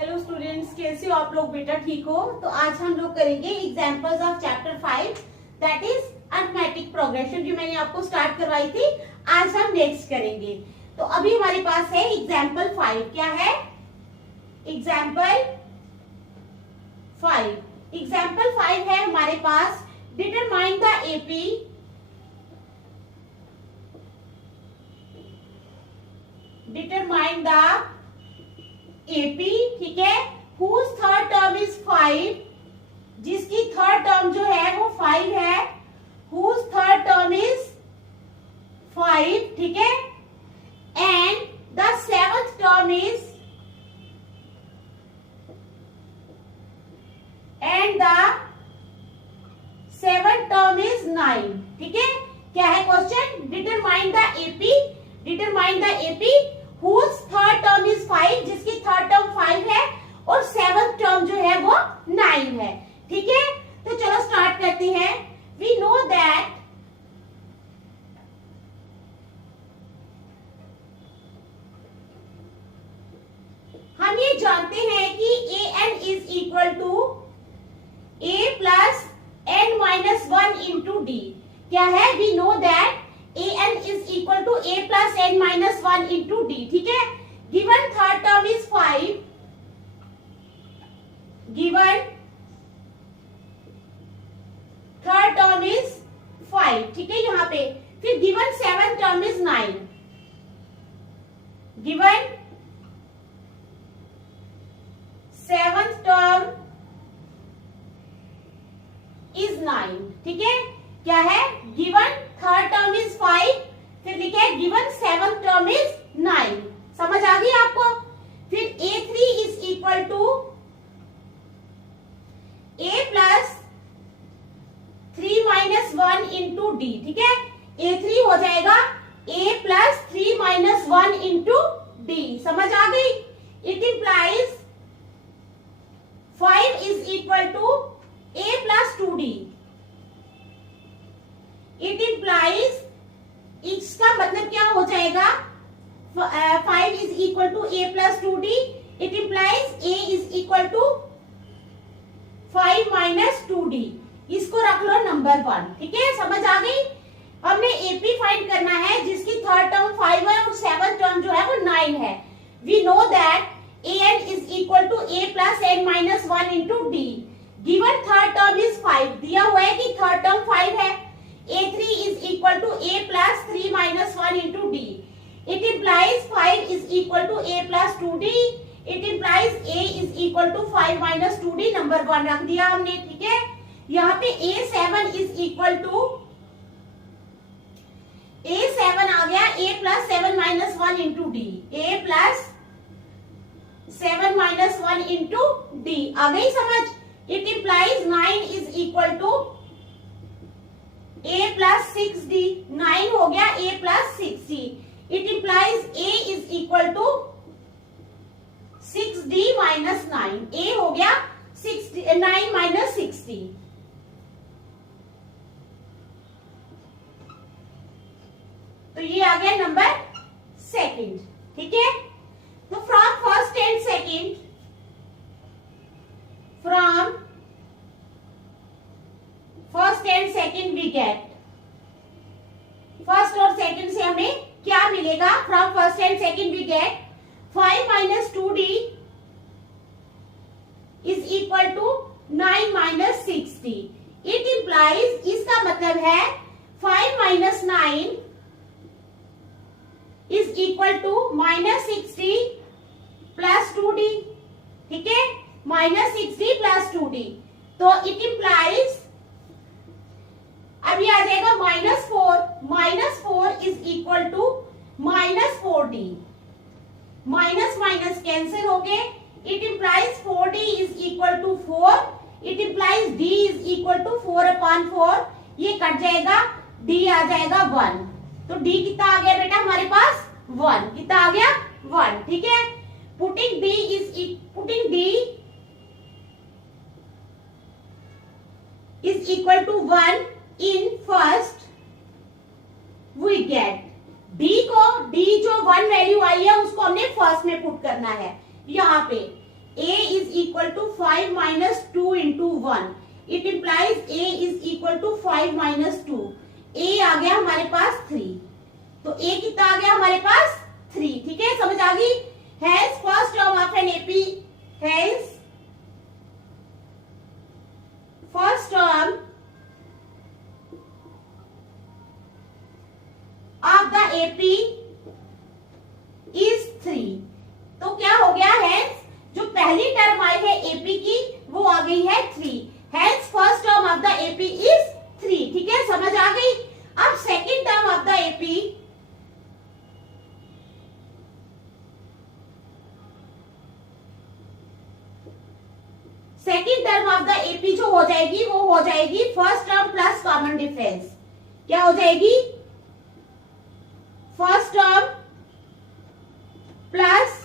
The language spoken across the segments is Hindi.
हेलो स्टूडेंट्स, कैसे हो आप लोग? बेटा ठीक हो? तो आज हम लोग करेंगे examples of chapter 5 that is arithmetic progression, जो मैंने आपको स्टार्ट करवाई थी। आज हम नेक्स्ट करेंगे। तो अभी हमारे पास है एग्जांपल 5। क्या है? एग्जांपल 5। एग्जांपल 5 है हमारे पास, डिटरमाइन द एपी ठीक है, whose third term is 5, जिसकी थर्ड टर्म जो है वो 5 है, whose third term is 5, ठीक है, and the seventh term is and the seventh term is 9, ठीक है। क्या है question? Determine the AP whose third term is 5, जिसकी थर्ड टर्म 5 है और सेवंथ टर्म जो है वो 9 है, ठीक है। तो चलो स्टार्ट करते हैं। वी नो दैट हम ये जानते हैं कि an is equal to a plus n minus 1 into d. क्या है? We know that an is equal to a plus n minus 1 into d, ठीक है। given third term is 5, given third term is 5, ठीक है यहाँ पे। फिर given seventh term is 9, given seventh term is 9, ठीक है। क्या है? given थर्ड टर्म इज 5, फिर लिखा है गिवन सेवंथ टर्म इज 9। समझ आ गई आपको? फिर a3 is equal to a plus 3 minus 1 into d, ठीक है। a3 हो जाएगा a plus 3 minus 1 into d. समझ आ गई? It implies 5 is equal to a plus 2d। It implies, इसका मतलब क्या हो जाएगा? 5 is equal to a plus 2d। It implies a is equal to 5 minus 2d। इसको रख लो नंबर 1, ठीक है। समझ आ गई? हमने एपी फाइंड करना है जिसकी थर्ड टर्म 5 है और सेवंथ टर्म जो है वो 9 है। We know that an is equal to a plus n minus 1 into d. Given third term is 5, दिया हुआ है कि थर्ड टर्म 5 है। a3 is equal to a plus 3 minus 1 into d. It implies 5 is equal to a plus 2d. It implies a is equal to 5 minus 2d। Number 1 रख दिया हमने, ठीक है। यहाँ पे a7 is equal to a7 आ गया a plus 7 minus 1 into d। a plus 7 minus 1 into d आ गई समझ? It implies 9 is equal to a plus 6d। 9 हो गया a plus 6d। It implies a is equal to 6d minus 9। a हो गया 9 माइनस 6d। तो ये आ गया नंबर सेकंड, ठीक है। तो from first and second, from first and second we get, first और सेकंड से हमें क्या मिलेगा? From first and second we get 5 minus 2d is equal to 9 minus 6d। It implies, इसका मतलब है 5 माइनस 9 is equal to minus 6d plus 2d, ठीक है। Minus 6d plus 2d। तो इट इंप्लाइज, अब ये आ जाएगा minus 4 is equal to minus 4d। Minus minus cancel हो गए। It implies 4d is equal to 4। It implies d is equal to 4/4। ये कट जाएगा, d आ जाएगा 1। तो d कितना आ गया बेटा हमारे पास? 1। कितना आ गया? 1, ठीक है। Putting d is equal to 1 in first we get d को, d जो 1 वैल्यू आई है उसको हमने फर्स्ट में पुट करना है। यहाँ पे a is equal to 5 minus 2 into 1. It implies a is equal to 5 minus 2. a आ गया हमारे पास 3. तो a कितना आ गया हमारे पास 3. ठीक है, समझ आ गई. Hence first term of an AP, hence first term of the AP is 3. तो क्या हो गया, hence जो पहली टर्म आई है AP की वो आ गई है 3. hence first term of the AP is 3. ठीक है, समझ आ गई. अब second term of the AP, second term of the AP जो हो जाएगी वो हो जाएगी first term plus common difference. क्या हो जाएगी, first term plus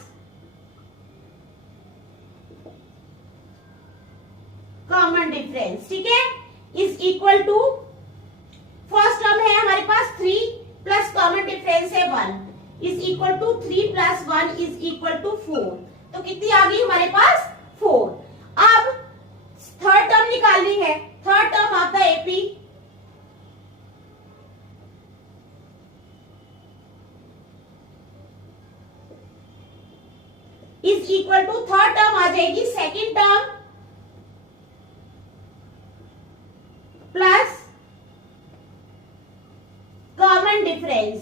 common difference. ठीक है, is equal to first term है हमारे पास 3 प्लस कॉमन डिफरेंस है 1 is equal to 3 plus 1 is equal to 4. तो कितनी आ गई हमारे पास 4. अब थर्ड टर्म निकालनी है. Third term of the AP is equal to, third term आ जाएगी second term plus common difference.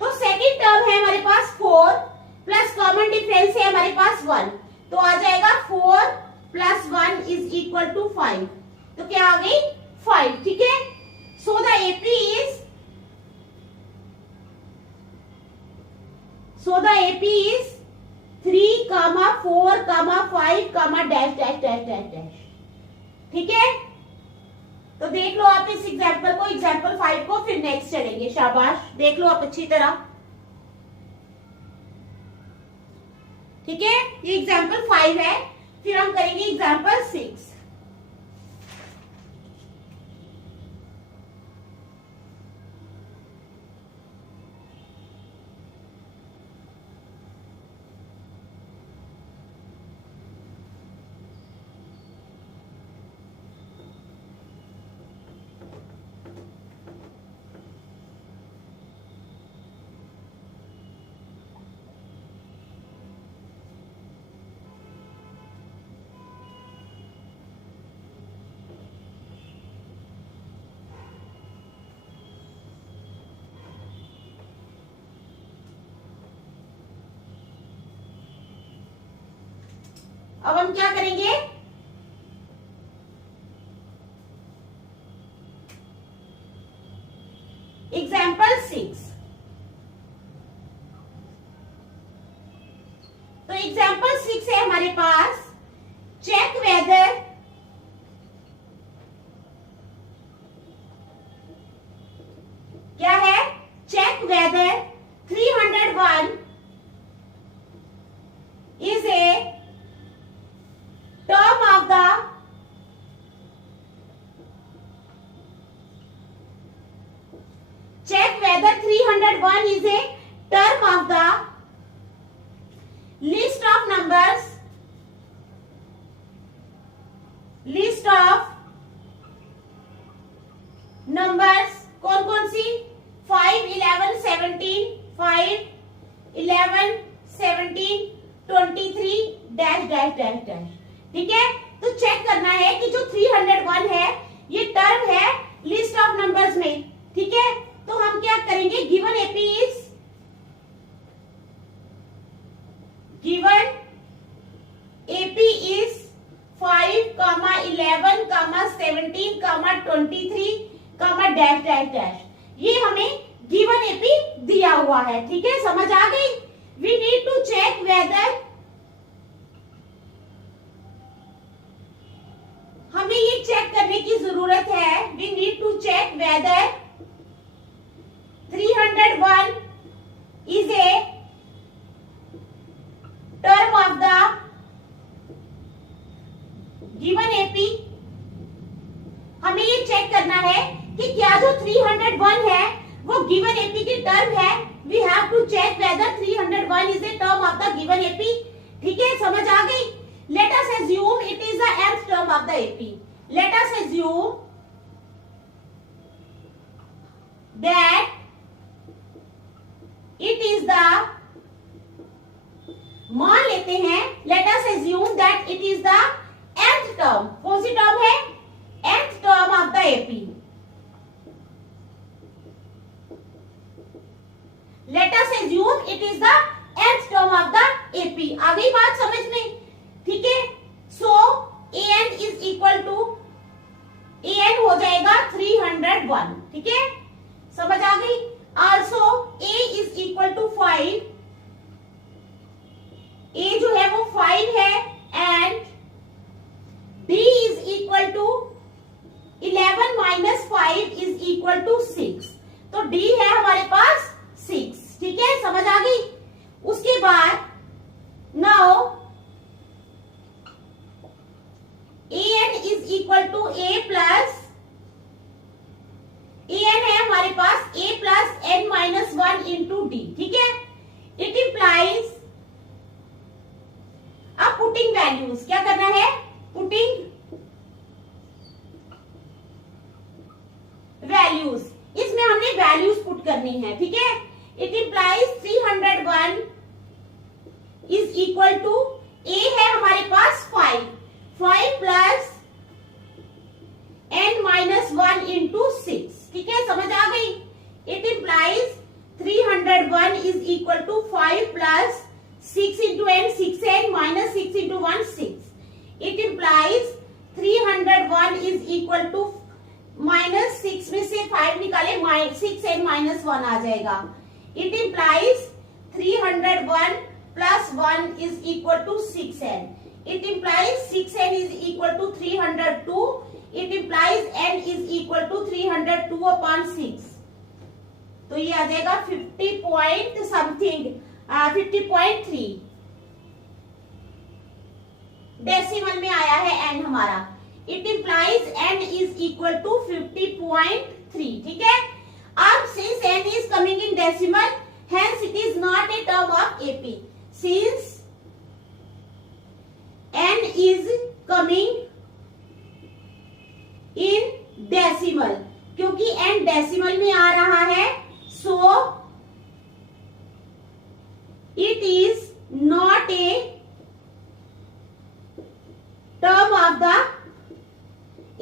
तो सेकेंड टर्म है हमारे पास 4 प्लस कॉमन डिफरेंस है हमारे पास 1. तो आ जाएगा 4 प्लस 1 इज इक्वल टू 5. तो क्या आ गई 5. ठीक है, so the AP is, so the AP is 3, 4, 5, dash dash dash dash dash. ठीक है, तो देख लो आप इस एग्जाम्पल को, एग्जाम्पल 5 को, फिर नेक्स्ट चलेंगे. शाबाश, देख लो आप अच्छी तरह. ठीक है, ये एग्जाम्पल 5 है. फिर हम करेंगे एग्जाम्पल 6. अब हम क्या करेंगे, एग्जाम्पल 6. तो एग्जाम्पल 6 है हमारे पास, चेक वेदर क्या है, check whether 301 is a term of the check whether 301 is a term of the list of numbers, list of numbers कौन कौन सी 5, 11, 17, 5, 11, 17, 23 डैश डैश डैश डैश. ठीक है, तो चेक करना है कि जो 301 है ये टर्म है लिस्ट ऑफ नंबर्स में. ठीक है, तो हम क्या करेंगे, given AP is, given AP is 5, 11, 17, 23, dash dash dash. ये हमें गिवन AP दिया हुआ है. ठीक है, समझ आ गई. We need to check whether, हमें ये चेक करने की जरूरत है, we need to check whether 301 is a term of the given AP. हमें ये चेक करना है कि क्या जो 301 है वो गिवन AP की टर्म है. We have to check check whether 301 is a term of the given AP. ठीक है, समझ आ गई। Let us assume it is the nth term of the AP. Let us assume that it is the, मान लेते हैं, let us assume that it is the nth term. कौन सी टर्म है? nth term of the AP. Let us assume it is the nth term of the AP. आ गई बात समझ में? ठीक है, so an is equal to, an हो जाएगा 301। ठीक है, समझ आ गई। Also a is equal to 5, a जो है वो 5 है, and d is equal to 11 minus 5 is equal to 6। तो d है हमारे पास 6। ठीक है, समझ आ गई। उसके बाद now an is equal to a plus, an है हमारे पास a plus n minus 1 into d. ठीक है, इट इंप्लाइज, अब पुटिंग वैल्यूज क्या करना है? पुटिंग वैल्यूज, इसमें हमने वैल्यूज पुट करनी है। ठीक है, it implies 301 is equal to, a है हमारे पास 5 प्लस n माइनस 1 इंटू 6। ठीक है, समझ आ गई। It implies 301 is equal to 5 plus 6 into n, 6n minus 6 into 1 6। It implies 301 is equal to, minus 6 में से 5 निकाले, 6n माइनस 1 आ जाएगा। It implies 301 plus 1 is equal to 6n। It implies 6n is equal to 302. It implies n is equal to 302 upon 6. तो ये आ जाएगा 50 पॉइंट समथिंग, 50.3 डेसिमल में आया है n हमारा। It implies n is equal to 50.3। ठीक है, अब since n is coming in decimal, hence it is not a term of AP. Since n is coming in decimal, क्योंकि n डेसिमल में आ रहा है, so it is not a term of the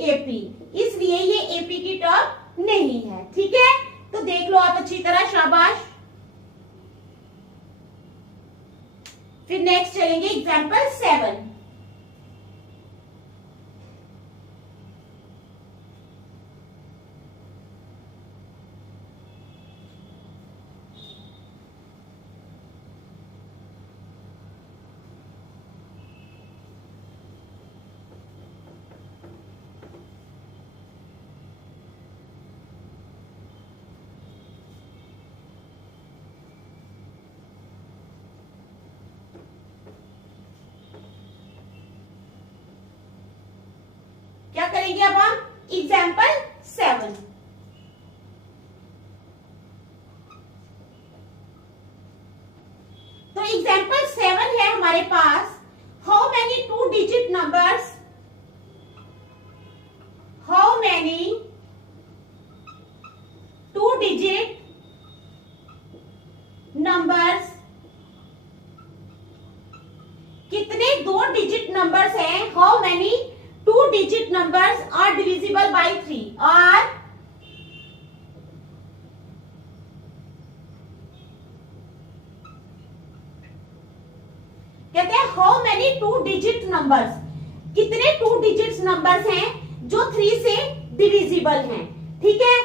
AP, इसलिए ये AP की टर्म नहीं है। ठीक है, तो देख लो आप अच्छी तरह, शाबाश। फिर नेक्स्ट चलेंगे एग्जाम्पल 7। क्या करेंगे अब हम? एग्जाम्पल 7। तो एग्जाम्पल 7 है हमारे पास, how many 2 digit numbers, how many 2 digit numbers, कितने 2 डिजिट नंबर्स हैं, how many 2 digit numbers are divisible by 3, और कहते हैं हाउ मैनी 2 digit numbers, कितने 2 digit numbers हैं जो 3 से डिविजिबल हैं। ठीक है,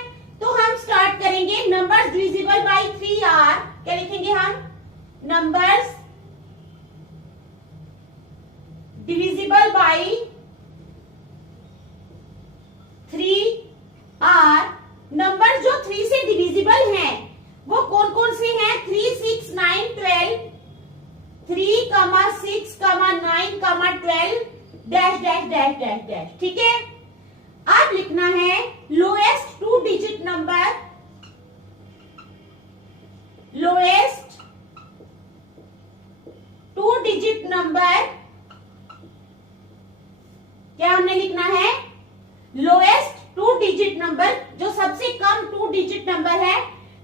तो हम स्टार्ट करेंगे। नंबर्स डिविजिबल बाय 3 आर, क्या लिखेंगे हम? Numbers divisible by 3 are, number जो 3 से डिविजिबल हैं वो कौन कौन से हैं? 3, 6, 9, 12, 3, 6, 9, 12, dash dash dash dash dash. ठीक है, अब लिखना है लोएस्ट 2 डिजिट नंबर, लोएस्ट हमें लिखना है लोएस्ट 2 डिजिट नंबर, जो सबसे कम 2 डिजिट नंबर है,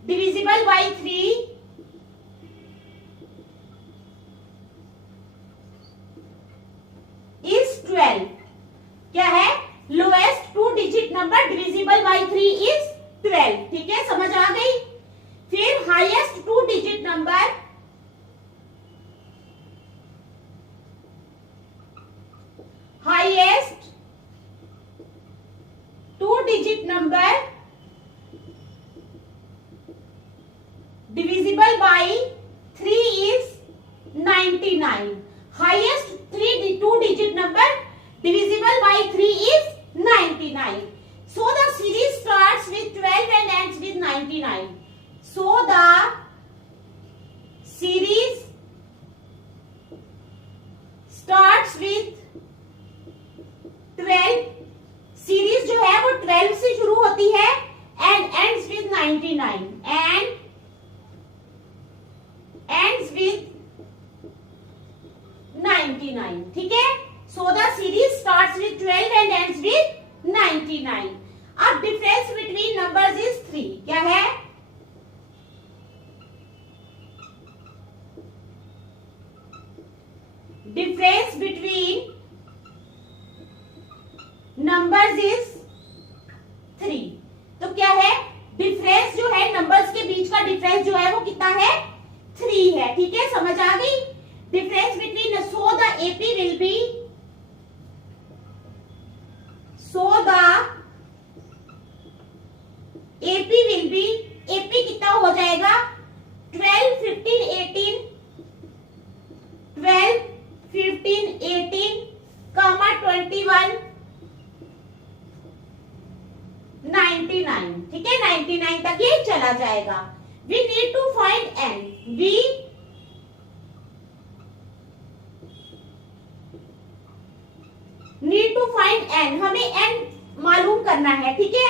डिविजिबल बाय 3 इज 12। क्या है? Lowest 2 digit number divisible by 3 is 12। ठीक है, समझ आ गई। फिर highest 2 digit number, highest 2 digit number divisible by 3 is 99। Highest 2 digit number divisible by 3 is 99. So the series starts with 12 and ends with 99. So the series starts with 12. Series जो है वो 12 से शुरू होती है and ends with 99 and ends with 99. ठीक है, so the series starts with 12 and ends with 99. अब difference between numbers is 3. क्या है? Difference between numbers is 3. तो क्या है? डिफरेंस जो है नंबर्स के बीच का डिफरेंस जो है वो कितना है? 3 है। ठीक है, समझ आ गई। Difference between, so the AP will be, so the AP will be, AP कितना हो जाएगा? 12, 15, 18, 12, 15, 18, 21, 99। ठीक है, 99 तक ये चला जाएगा। We need to find n. We need to find n. हमें n मालूम करना है। ठीक है,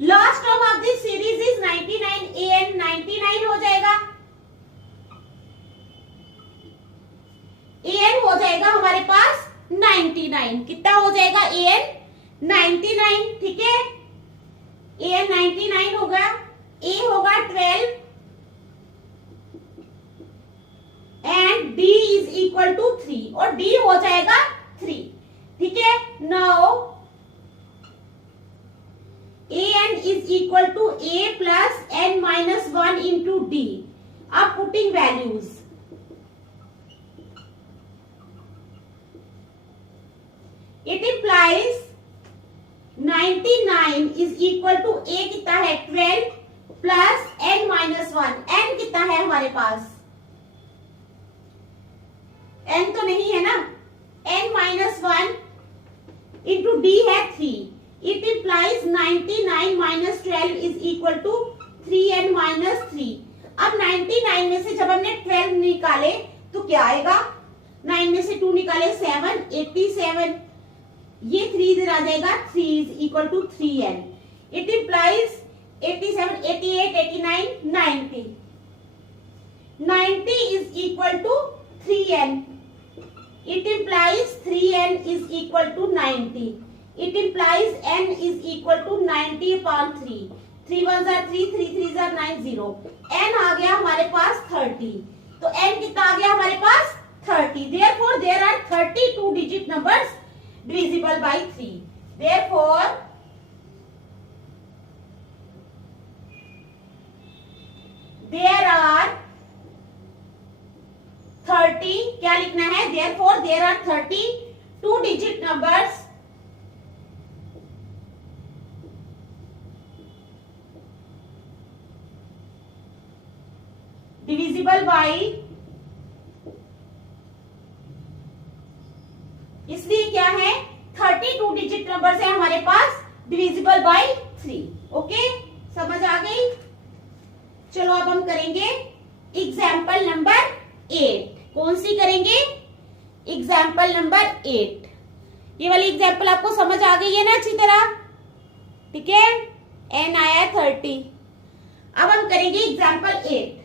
last term of this series is 99, an 99 हो जाएगा। an हो जाएगा हमारे पास 99। कितना हो जाएगा an? 99। ठीक है, an 99 होगा, a होगा 12 and d is equal to 3 और d हो जाएगा 3। ठीक है, now an is equal to a plus n minus 1 into d. अब putting values, it implies 99 is equal to a कितना है? 12 plus n minus 1. n कितना है हमारे पास? n तो नहीं है ना, n minus 1 into d है 3. It implies 99 minus 12 is equal to 3n minus 3. अब 99 में से जब हमने 12 निकाले तो क्या आएगा? 9 में से 2 निकाले 7, 87, ये 3 इधर आ जाएगा, 3 is equal to 3n. It implies 87, 88, 89, 90. 90 is equal to 3n. It implies 3n is equal to 90. It implies n is equal to 90 upon 3. 3 1s are 3, 3 3s are 9, 0. n आ गया हमारे पास 30. तो n कितना आ गया हमारे पास? 30. Therefore, there are 32 digit numbers divisible by 3. Therefore, there are 30. क्या लिखना है? Therefore, there are 32 digit numbers divisible by, इसलिए क्या है? 32 डिजिट नंबर है हमारे पास डिविजिबल बाय 3। ओके, समझ आ गई। चलो अब हम करेंगे एग्जाम्पल नंबर 8। कौन सी करेंगे? Example number 8। ये वाली एग्जाम्पल आपको समझ आ गई है ना अच्छी तरह? ठीक है, n आया 30। अब हम करेंगे एग्जाम्पल 8।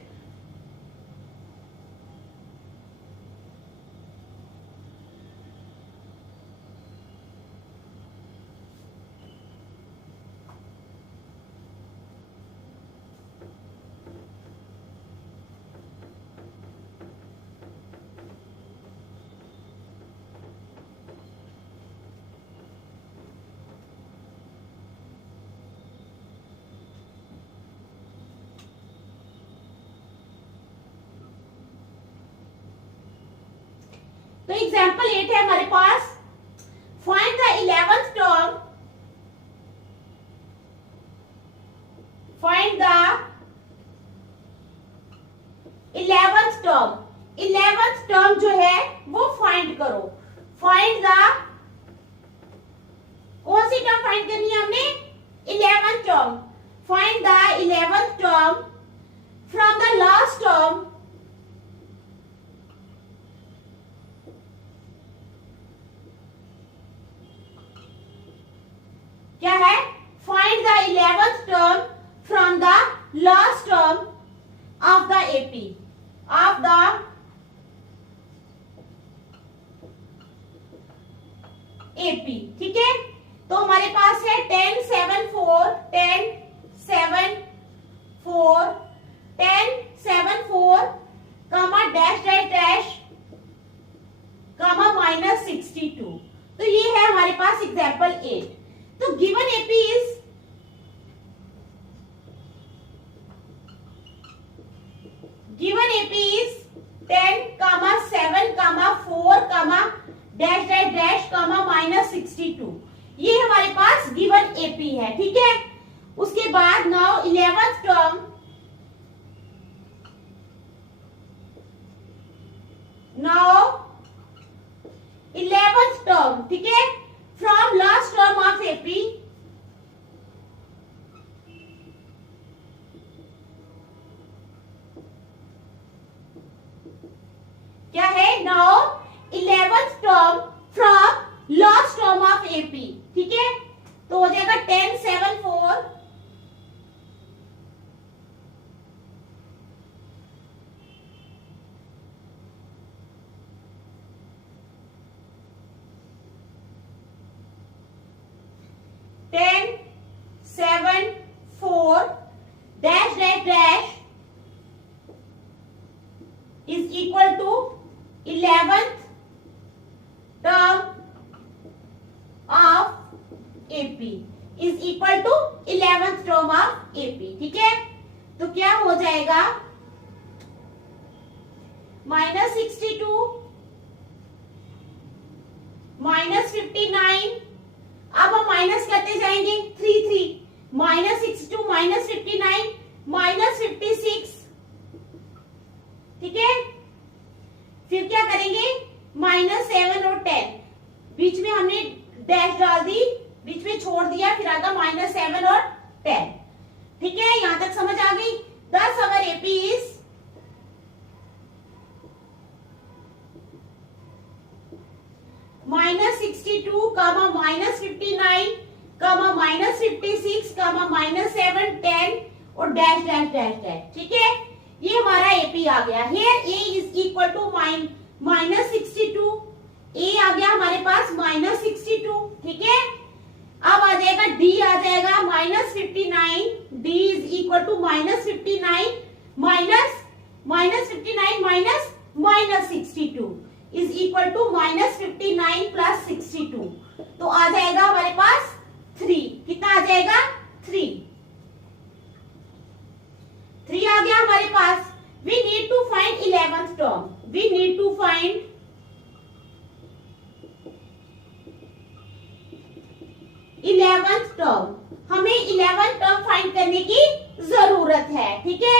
एग्जाम्पल 8 है हमारे पास, find the 11th term, find the 11th term, 11th term जो है वो फाइंड करो। फाइंड द, कौन सी टर्म फाइंड करनी है हमने? 11th term. Find the 11th term from the last term क्या है? Find the 11th term from the last term of the AP, of the AP. ठीक है, तो हमारे पास है 10 7 4 10 7 4 10 7 4 comma dash dash dash comma -62। तो ये है हमारे पास एग्जाम्पल 8। तो given AP is, given AP is 10 comma 7 comma 4 comma dash dash dash comma -62। ये हमारे पास गिवन एपी है। ठीक है, उसके बाद now 11th term, now 11th term, ठीक है, from last term of AP, क्या है? Now 11th term from last term of AP. ठीक है, तो हो जाएगा 10 7 4 10 7 4 dash dash dash is equal to 11th term of AP, is equal to 11th term of AP. ठीक है, तो क्या हो जाएगा? -62 -59, अब हम माइनस करते जाएंगे 3 3, -62 -59 -56। ठीक है, फिर क्या करेंगे? -7 और 10, बीच में हमने डैश डाल दी, बीच में छोड़ दिया, फिर आगा -7 और 10। ठीक है, यहां तक समझ आ गई? 10 अवर एपी इज -62 कामा -59 कामा -56 कामा -7 10 और डैश डैश डैश डैश। ठीक है, ये हमारा एपी आ गया। Here a is equal to -62, a आ गया हमारे पास -62। ठीक है, अब आ जाएगा डी, आ जाएगा -59, d is equal to -59 minus -62 is equal to -59 plus 62। तो आ जाएगा हमारे पास 3। कितना आ जाएगा? 3 आ गया हमारे पास। We need to find 11th term, we need to find 11th term, हमें 11th टर्म फाइंड करने की जरूरत है। ठीक है,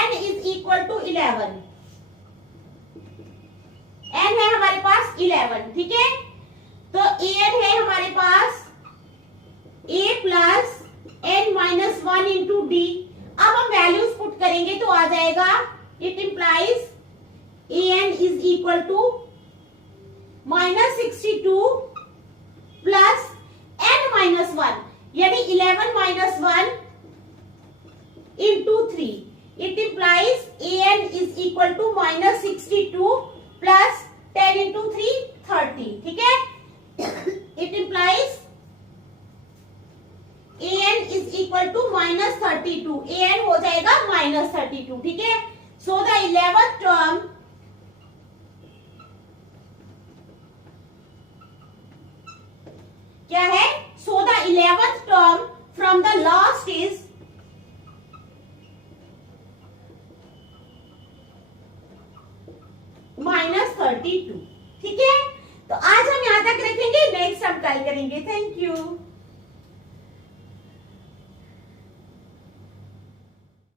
n is equal to 11, n है हमारे पास 11। ठीक है, तो an है हमारे पास a plus n-1 into d. अब हम वैल्यूज पुट करेंगे तो आ जाएगा, it implies an is equal to -62 plus n-1, यानी 11 -1 into 3। It implies an is equal to -62 plus 10 into 3 30। ठीक है, it implies an is equal to -32, an हो जाएगा -32। ठीक है, सो द 11th टर्म क्या है? So the 11th term from the last is -32। ठीक है, तो आज हम यहाँ तक रखेंगे, नेक्स्ट हम कल करेंगे। Thank you.